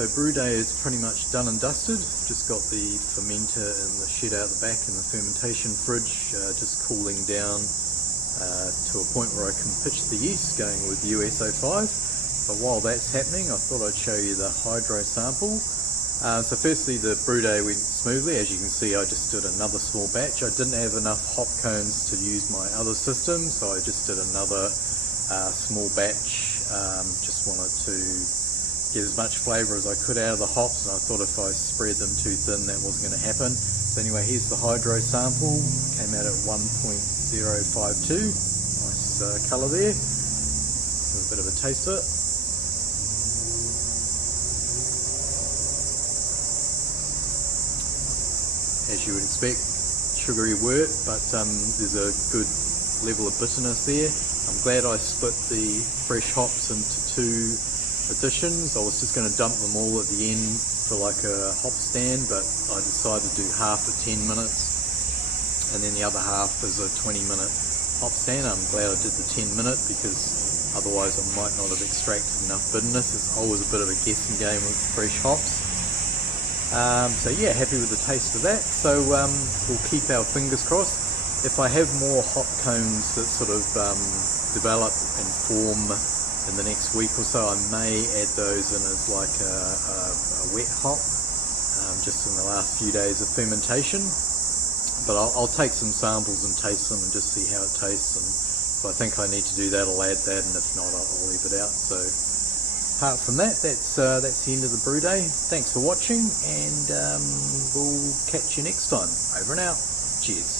so brew day is pretty much done and dusted. Just got the fermenter in the shed out the back in the fermentation fridge, just cooling down to a point where I can pitch the yeast, going with US-05. But while that's happening, I thought I'd show you the hydro sample. So firstly, the brew day went smoothly. As you can see, I just did another small batch. I didn't have enough hop cones to use my other system, so I just did another small batch. Just wanted to get as much flavour as I could out of the hops, and I thought if I spread them too thin that wasn't going to happen. So anyway, here's the hydro sample. Came out at 1.052. Nice colour there. Have a bit of a taste of it. As you would expect, sugary wort, but there's a good level of bitterness there. I'm glad I split the fresh hops into two additions. I was just going to dump them all at the end for like a hop stand, but I decided to do half at 10 minutes and then the other half is a 20-minute hop stand. I'm glad I did the 10-minute because otherwise I might not have extracted enough bitterness. It's always a bit of a guessing game with fresh hops. So yeah, happy with the taste of that. So we'll keep our fingers crossed. If I have more hop cones that sort of develop and form in the next week or so, I may add those in as like a wet hop, just in the last few days of fermentation. But I'll take some samples and taste them and just see how it tastes, and if I think I need to do that, I'll add that, and if not, I'll leave it out. So apart from that, that's the end of the brew day. Thanks for watching, and we'll catch you next time. Over and out. Cheers.